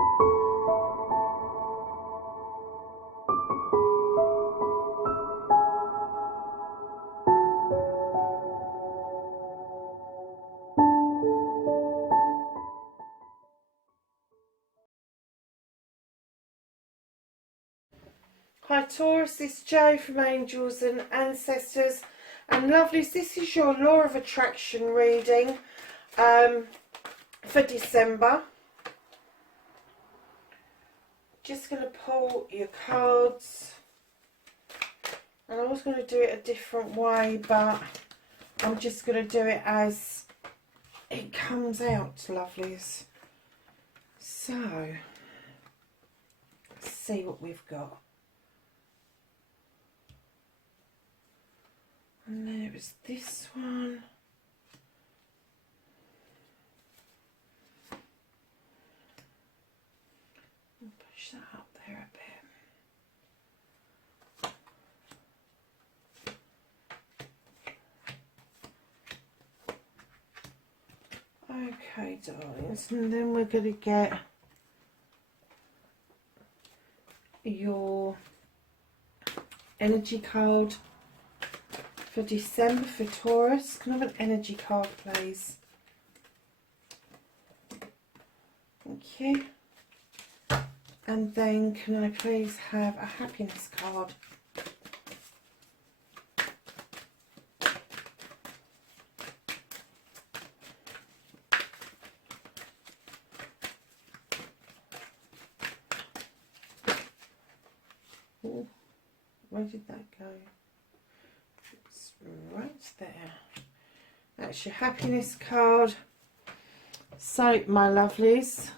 Hi Taurus, it's Jo from Angels and Ancestors and Lovelies. This is your Law of Attraction reading for December. Just going to pull your cards, and I was going to do it a different way, but I'm just going to do it as it comes out, lovelies. So, let's see what we've got. And then it was this one. I'll push that up there a bit. Okay, darlings, and then we're going to get your energy card for December for Taurus. Can I have an energy card, please? Thank you. And then can I please have a happiness card? Ooh, where did that go? It's right there. That's your happiness card. So, my lovelies,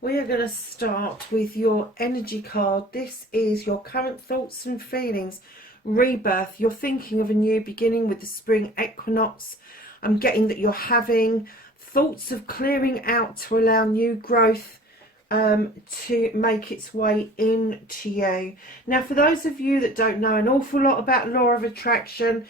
we are going to start with your energy card. This is your current thoughts and feelings. Rebirth. You're thinking of a new beginning with the spring equinox. I'm getting that you're having thoughts of clearing out to allow new growth to make its way into you. Now, for those of you that don't know an awful lot about Law of Attraction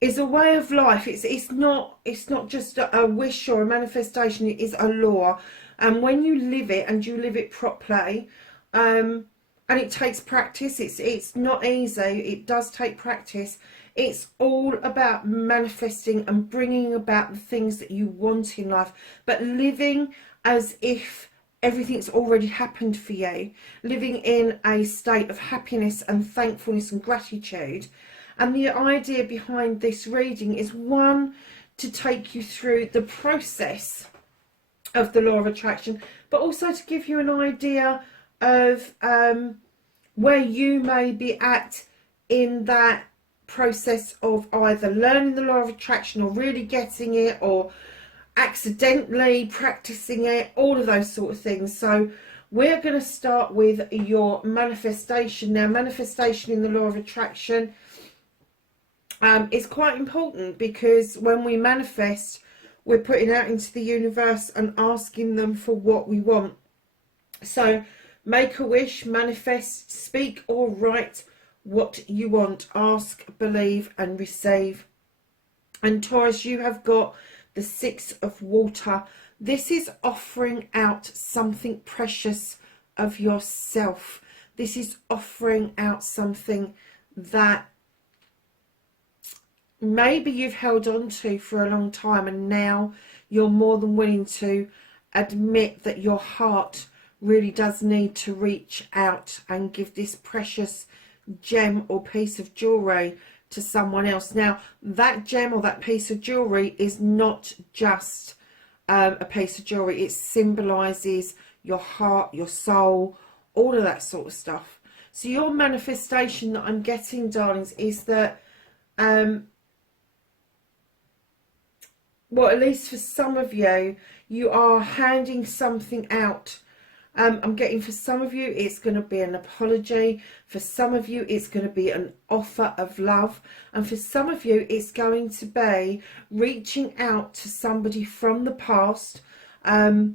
is a way of life. It's not just a wish or a manifestation. It is a law, and when you live it and you live it properly, and it takes practice. It's not easy. It does take practice. It's all about manifesting and bringing about the things that you want in life, but living as if everything's already happened for you, living in a state of happiness and thankfulness and gratitude. And the idea behind this reading is, one, to take you through the process of the Law of Attraction, but also to give you an idea of where you may be at in that process of either learning the Law of Attraction or really getting it, or accidentally practicing it, all of those sort of things. So we're going to start with your manifestation. Now, manifestation in the Law of Attraction is quite important, because when we manifest, we're putting out into the universe and asking them for what we want. So make a wish, manifest, speak or write what you want. Ask, believe and receive. And Taurus, you have got the 6 of water. This is offering out something precious of yourself. This is offering out something that maybe you've held on to for a long time, and now you're more than willing to admit that your heart really does need to reach out and give this precious gem or piece of jewellery to someone else. Now, that gem or that piece of jewellery is not just a piece of jewellery. It symbolises your heart, your soul, all of that sort of stuff. So your manifestation that I'm getting, darlings, is that well, at least for some of you, you are handing something out. I'm getting, for some of you, it's going to be an apology. For some of you, it's going to be an offer of love. And for some of you, it's going to be reaching out to somebody from the past that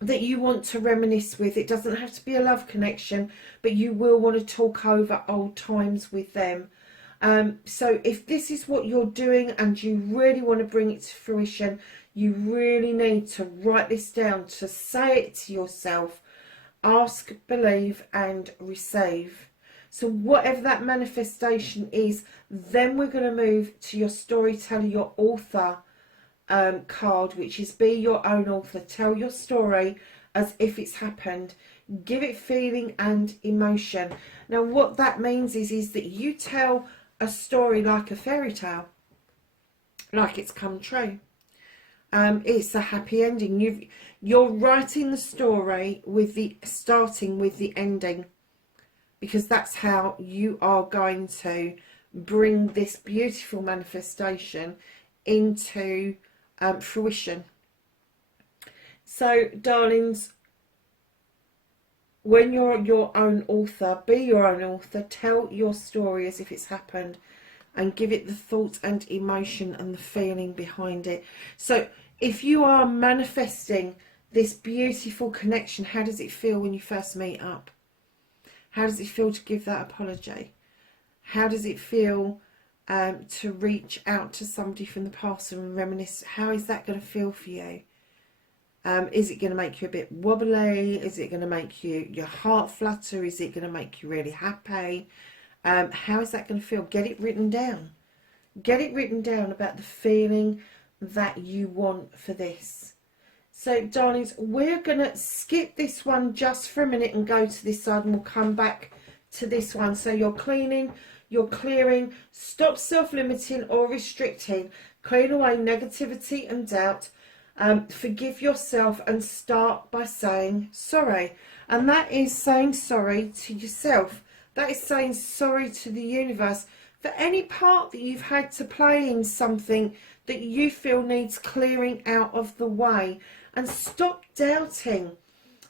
you want to reminisce with. It doesn't have to be a love connection, but you will want to talk over old times with them. So if this is what you're doing and you really want to bring it to fruition, you really need to write this down, to say it to yourself. Ask, believe and receive. So whatever that manifestation is, then we're going to move to your storyteller, your author card, which is be your own author. Tell your story as if it's happened. Give it feeling and emotion. Now what that means is that you tell a story like a fairy tale, like it's come true. It's a happy ending. You're writing the story with the starting with the ending, because that's how you are going to bring this beautiful manifestation into fruition. So darlings, when you're your own author, be your own author. Tell your story as if it's happened, and give it the thought and emotion and the feeling behind it. So if you are manifesting this beautiful connection, how does it feel when you first meet up? How does it feel to give that apology? How does it feel to reach out to somebody from the past and reminisce? How is that going to feel for you? Is it going to make you a bit wobbly? Is it going to make your heart flutter? Is it going to make you really happy? How is that going to feel? Get it written down. Get it written down about the feeling that you want for this. So darlings, we're going to skip this one just for a minute and go to this side, and we'll come back to this one. So you're cleaning, you're clearing, stop self-limiting or restricting, clean away negativity and doubt, forgive yourself and start by saying sorry. And that is saying sorry to yourself. That is saying sorry to the universe for any part that you've had to play in something that you feel needs clearing out of the way. And stop doubting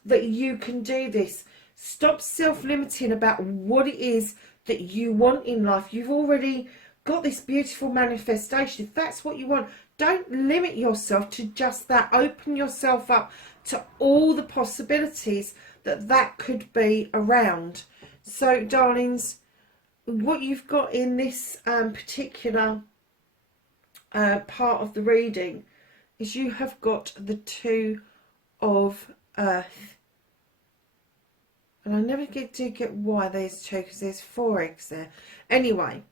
that you can do this. Stop self-limiting about what it is that you want in life. You've already got this beautiful manifestation. If that's what you want, don't limit yourself to just that. Open yourself up to all the possibilities that could be around. So darlings, what you've got in this particular part of the reading is you have got the Two of Earth. And I never do get why there's two, because there's 4 eggs there. Anyway,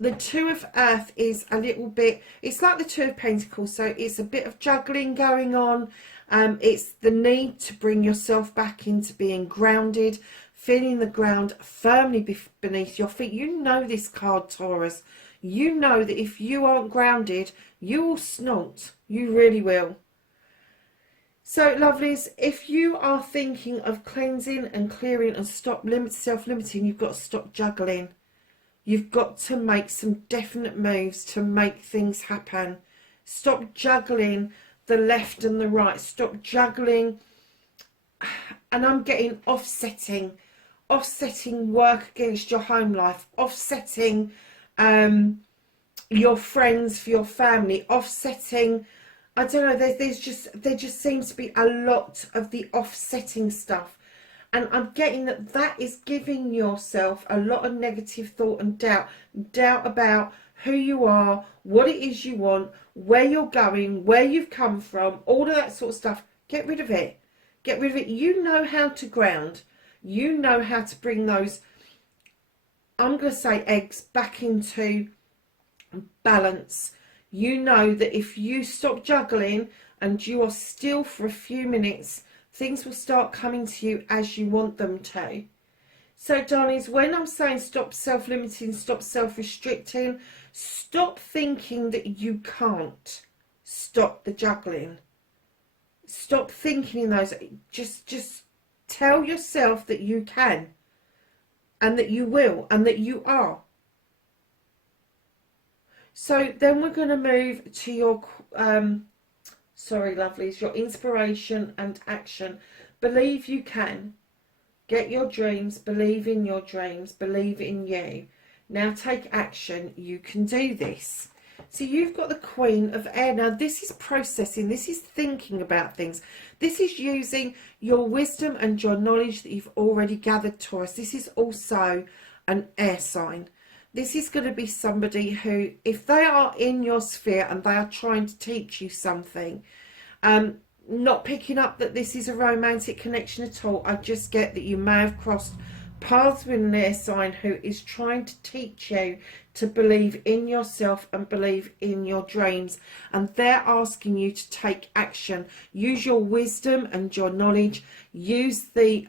the Two of Earth is a little bit, it's like the Two of Pentacles, so it's a bit of juggling going on. It's the need to bring yourself back into being grounded, feeling the ground firmly beneath your feet. You know this card, Taurus. You know that if you aren't grounded, you will snort. You really will. So, lovelies, if you are thinking of cleansing and clearing and stop self-limiting, you've got to stop juggling. You've got to make some definite moves to make things happen. Stop juggling the left and the right. Stop juggling. And I'm getting offsetting work against your home life, offsetting your friends for your family, offsetting, I don't know, there just seems to be a lot of the offsetting stuff. And I'm getting that is giving yourself a lot of negative thought and doubt about who you are, what it is you want, where you're going, where you've come from, all of that sort of stuff. Get rid of it. Get rid of it. You know how to ground. You know how to bring those, I'm going to say, eggs back into balance. You know that if you stop juggling and you are still for a few minutes, things will start coming to you as you want them to. So darlings, when I'm saying stop self-limiting, stop self-restricting, stop thinking that you can't. Stop the juggling. Stop thinking in those. Just tell yourself that you can, and that you will, and that you are. So then we're going to move to your, sorry lovelies, your inspiration and action. Believe you can. Get your dreams, believe in your dreams, believe in you. Now take action, you can do this. So you've got the Queen of Air. Now this is processing, this is thinking about things. This is using your wisdom and your knowledge that you've already gathered, Taurus. This is also an air sign. This is going to be somebody who, if they are in your sphere and they are trying to teach you something, not picking up that this is a romantic connection at all. I just get that you may have crossed paths with an air sign who is trying to teach you to believe in yourself and believe in your dreams, and they're asking you to take action. Use your wisdom and your knowledge. Use the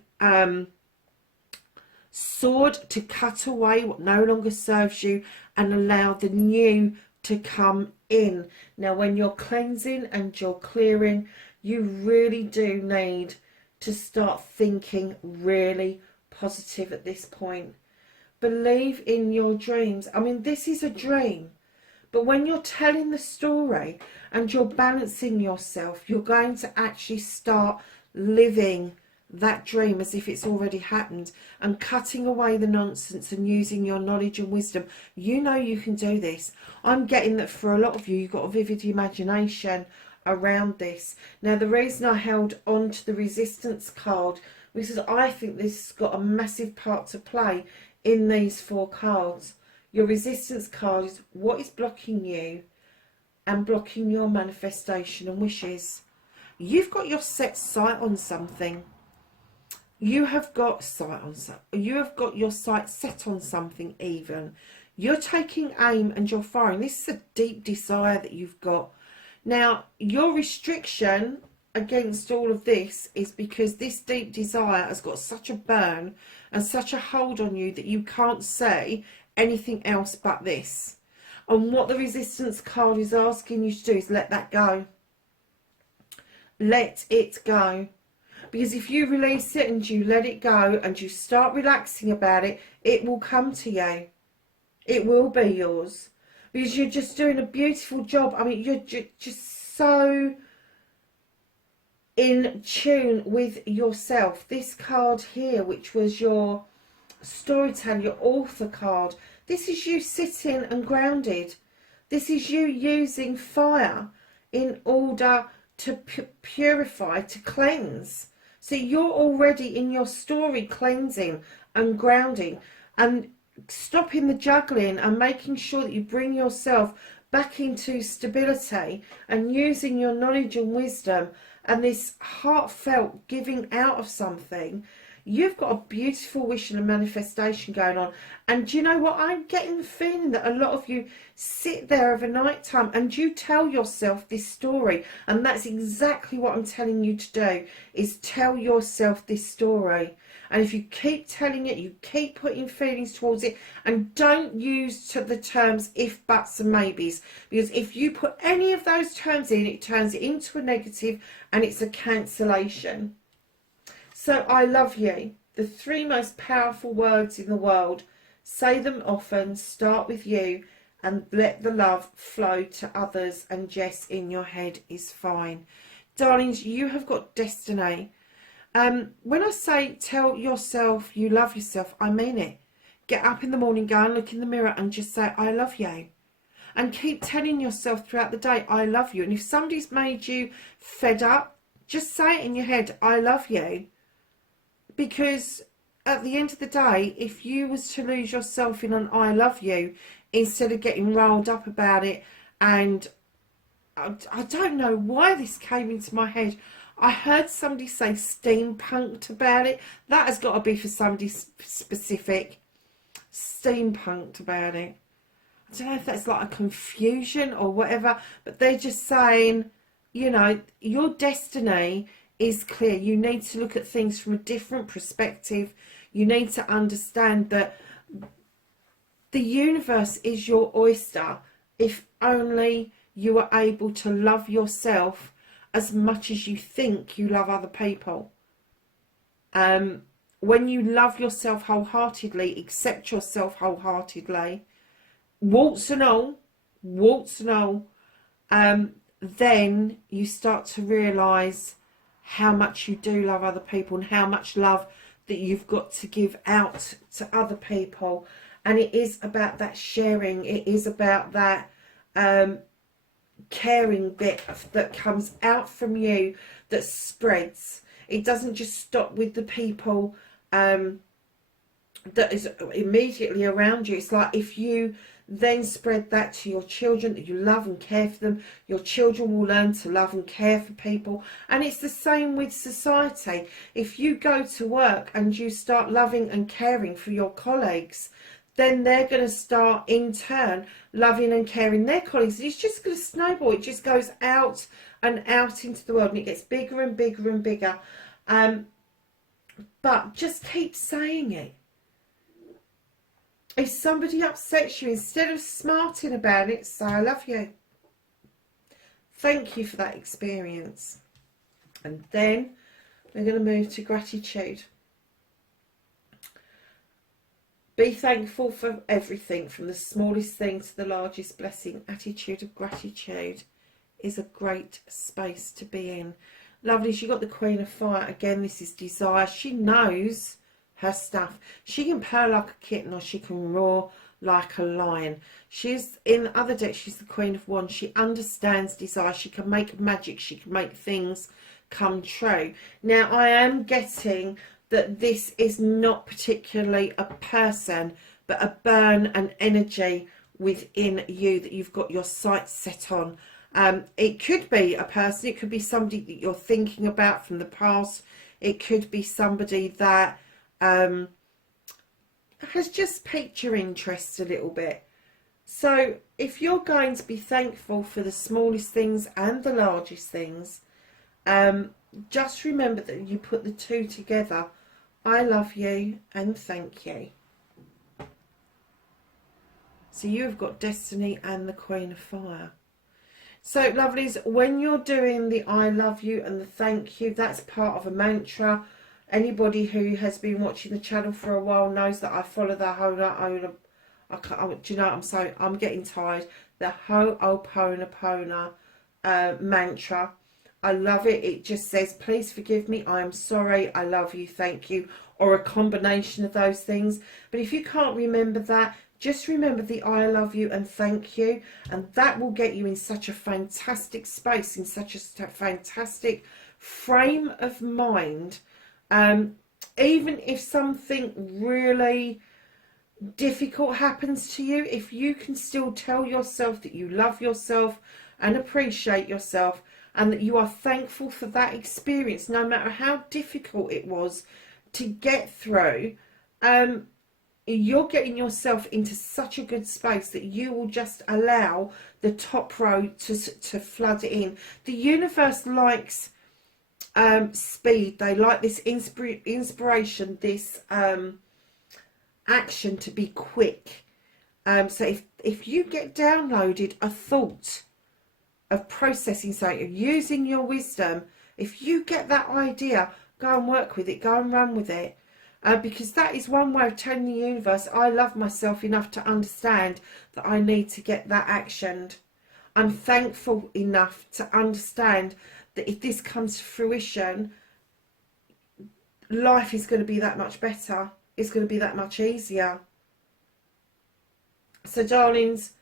sword to cut away what no longer serves you and allow the new to come in. Now, when you're cleansing and you're clearing, you really do need to start thinking really positive at this point. Believe in your dreams. I mean, this is a dream, but when you're telling the story and you're balancing yourself, you're going to actually start living that dream as if it's already happened, and cutting away the nonsense and using your knowledge and wisdom. You know you can do this. I'm getting that for a lot of you, you've got a vivid imagination around this. Now, the reason I held on to the resistance card was because I think this has got a massive part to play in these 4 cards. Your resistance card is what is blocking you and blocking your manifestation and wishes. You've got your set sight on something. You have got sight on something. You have got your sight set on something even. You're taking aim and you're firing. This is a deep desire that you've got. Now, your restriction against all of this is because this deep desire has got such a burn and such a hold on you that you can't say anything else but this. And what the resistance card is asking you to do is let that go. Let it go. Because if you release it and you let it go and you start relaxing about it, it will come to you. It will be yours. Because you're just doing a beautiful job. I mean, you're just so in tune with yourself. This card here, which was your storyteller, your author card, this is you sitting and grounded. This is you using fire in order to purify, to cleanse. So you're already in your story cleansing and grounding and stopping the juggling and making sure that you bring yourself back into stability and using your knowledge and wisdom and this heartfelt giving out of something. You've got a beautiful wish and a manifestation going on. And do you know what? I'm getting the feeling that a lot of you sit there of a night time and you tell yourself this story. And that's exactly what I'm telling you to do, is tell yourself this story. And if you keep telling it, you keep putting feelings towards it, and don't use the terms if, buts and maybes. Because if you put any of those terms in, it turns it into a negative and it's a cancellation. So I love you. The 3 most powerful words in the world. Say them often, start with you, and let the love flow to others, and yes, in your head is fine. Darlings, you have got destiny. When I say tell yourself you love yourself, I mean it. Get up in the morning, go and look in the mirror and just say, I love you. And keep telling yourself throughout the day, I love you. And if somebody's made you fed up, just say it in your head, I love you. Because at the end of the day, if you was to lose yourself in an I love you, instead of getting rolled up about it, and I don't know why this came into my head. I heard somebody say steampunked about it. That has got to be for somebody specific. Steampunked about it. I don't know if that's like a confusion or whatever, but they're just saying, you know, your destiny is clear. You need to look at things from a different perspective. You need to understand that the universe is your oyster if only you are able to love yourself as much as you think you love other people. When you love yourself wholeheartedly, accept yourself wholeheartedly, warts and all, then you start to realise how much you do love other people and how much love that you've got to give out to other people. And it is about that sharing. It is about that caring bit that comes out from you that spreads. It doesn't just stop with the people that is immediately around you. It's like if you then spread that to your children, that you love and care for them, your children will learn to love and care for people. And it's the same with society. If you go to work and you start loving and caring for your colleagues, then they're going to start in turn loving and caring their colleagues. It's just going to snowball. It just goes out and out into the world, and it gets bigger and bigger and bigger. But just keep saying it. If somebody upsets you, instead of smarting about it, say, I love you. Thank you for that experience. And then we're going to move to gratitude. Be thankful for everything, from the smallest thing to the largest blessing. Attitude of gratitude is a great space to be in. Lovely, you got the Queen of Fire. Again, this is desire. She knows her stuff. She can purr like a kitten, or she can roar like a lion. She's in the other deck. She's the Queen of Wands. She understands desire. She can make magic. She can make things come true. Now, I am getting that this is not particularly a person, but a burn and energy within you that you've got your sights set on. It could be a person. It could be somebody that you're thinking about from the past. It could be somebody that has just piqued your interest a little bit. So if you're going to be thankful for the smallest things and the largest things, just remember that you put the two together. I love you and thank you. So you've got Destiny and the Queen of Fire. So lovelies, when you're doing the I love you and the thank you, that's part of a mantra. Anybody who has been watching the channel for a while knows that I follow the do you know, I'm getting tired. The Ho'oponopono mantra. I love it. It just says, please forgive me, I am sorry, I love you, thank you, or a combination of those things. But if you can't remember that, just remember the I love you and thank you, and that will get you in such a fantastic space, in such a fantastic frame of mind. Even if something really difficult happens to you, if you can still tell yourself that you love yourself and appreciate yourself, and that you are thankful for that experience, no matter how difficult it was to get through, you're getting yourself into such a good space that you will just allow the top row to flood in. The universe likes speed. They like this inspiration, this action to be quick. So if you get downloaded a thought of processing something, of using your wisdom, if you get that idea, go and work with it, go and run with it. Because that is one way of telling the universe, I love myself enough to understand that I need to get that actioned. I'm thankful enough to understand that if this comes to fruition, life is going to be that much better. It's going to be that much easier. So darlings,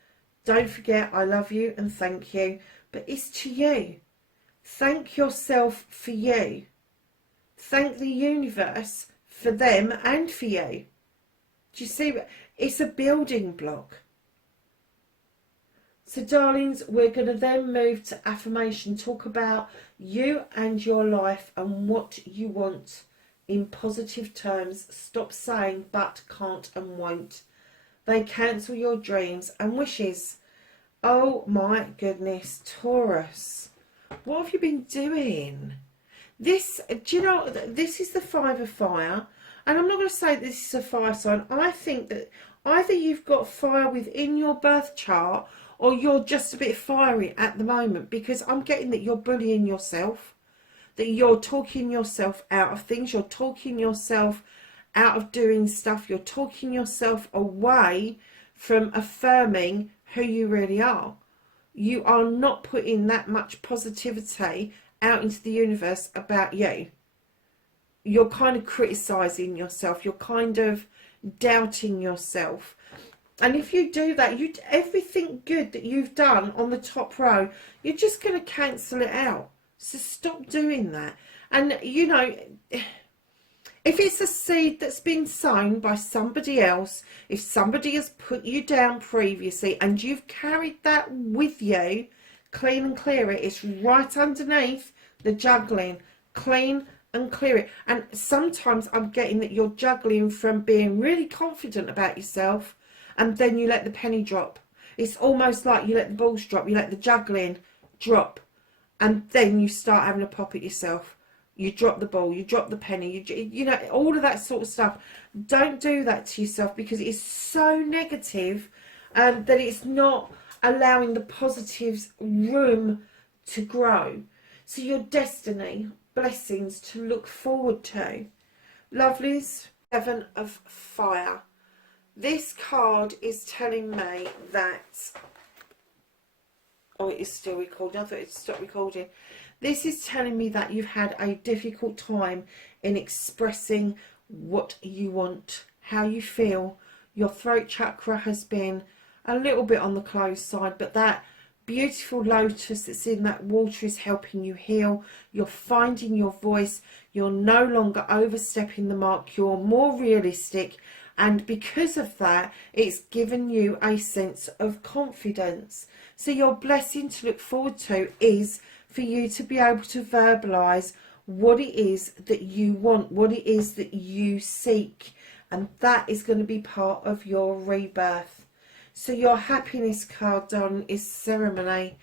don't forget, I love you and thank you. But it's to you. Thank yourself for you. Thank the universe for them and for you. Do you see? It's a building block. So darlings, we're going to then move to affirmation. Talk about you and your life and what you want in positive terms. Stop saying but, can't and won't. They cancel your dreams and wishes. Oh my goodness, Taurus. What have you been doing? This, do you know, this is the Five of Fire. And I'm not going to say this is a fire sign. I think that either you've got fire within your birth chart, or you're just a bit fiery at the moment, because I'm getting that you're bullying yourself, that you're talking yourself out of things, you're talking yourself out of doing stuff, you're talking yourself away from affirming who you really are. You are not putting that much positivity out into the universe about you. You're kind of criticising yourself, you're kind of doubting yourself. And if you do that, everything good that you've done on the top row, you're just going to cancel it out. So stop doing that. And, you know, If it's a seed that's been sown by somebody else, if somebody has put you down previously and you've carried that with you, clean and clear it. It's right underneath the juggling. Clean and clear it. And sometimes I'm getting that you're juggling from being really confident about yourself and then you let the penny drop. It's almost like you let the balls drop, you let the juggling drop, and then you start having a pop at yourself. You drop the ball, you drop the penny, you know, all of that sort of stuff. Don't do that to yourself, because it is so negative that it's not allowing the positives room to grow. So your destiny, blessings to look forward to. Lovelies, 7 of Fire. This card is telling me that... Oh, it is still recording. I thought it stopped recording. This is telling me that you've had a difficult time in expressing what you want, how you feel. Your throat chakra has been a little bit on the closed side, but that beautiful lotus that's in that water is helping you heal. You're finding your voice. You're no longer overstepping the mark. You're more realistic. And because of that, it's given you a sense of confidence. So your blessing to look forward to is for you to be able to verbalise what it is that you want, what it is that you seek. And that is going to be part of your rebirth. So your happiness card, darling, is ceremony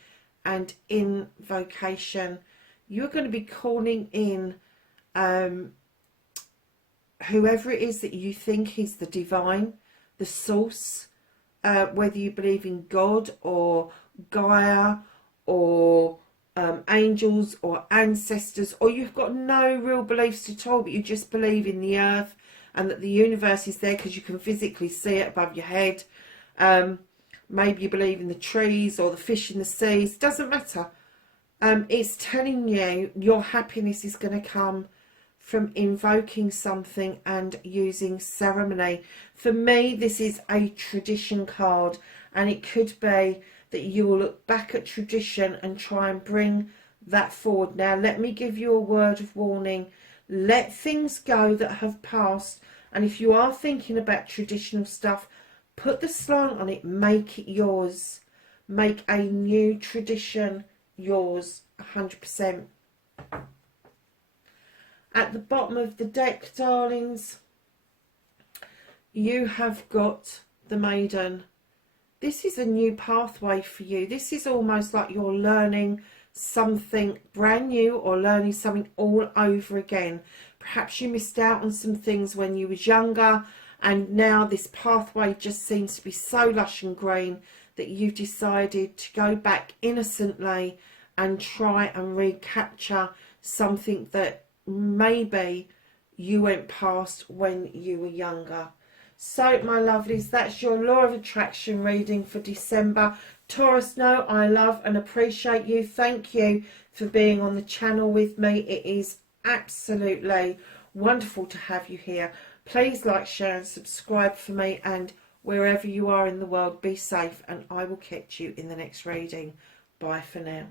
and invocation. You're going to be calling in whoever it is that you think is the divine, the source, whether you believe in God or Gaia or angels or ancestors, or you've got no real beliefs at all, but you just believe in the earth and that the universe is there because you can physically see it above your head. Maybe you believe in the trees or the fish in the seas, doesn't matter. It's telling you your happiness is going to come from invoking something and using ceremony. For me, this is a tradition card, and it could be that you will look back at tradition and try and bring that forward. Now, let me give you a word of warning. Let things go that have passed, and if you are thinking about traditional stuff, put the slant on it, make it yours. Make a new tradition yours, 100%. At the bottom of the deck, darlings, you have got the Maiden. This is a new pathway for you. This is almost like you're learning something brand new or learning something all over again. Perhaps you missed out on some things when you was younger, and now this pathway just seems to be so lush and green that you've decided to go back innocently and try and recapture something that maybe you went past when you were younger. So, my lovelies, that's your Law of Attraction reading for December. Taurus, know I love and appreciate you. Thank you for being on the channel with me. It is absolutely wonderful to have you here. Please like, share and subscribe for me, and wherever you are in the world, be safe, and I will catch you in the next reading. Bye for now.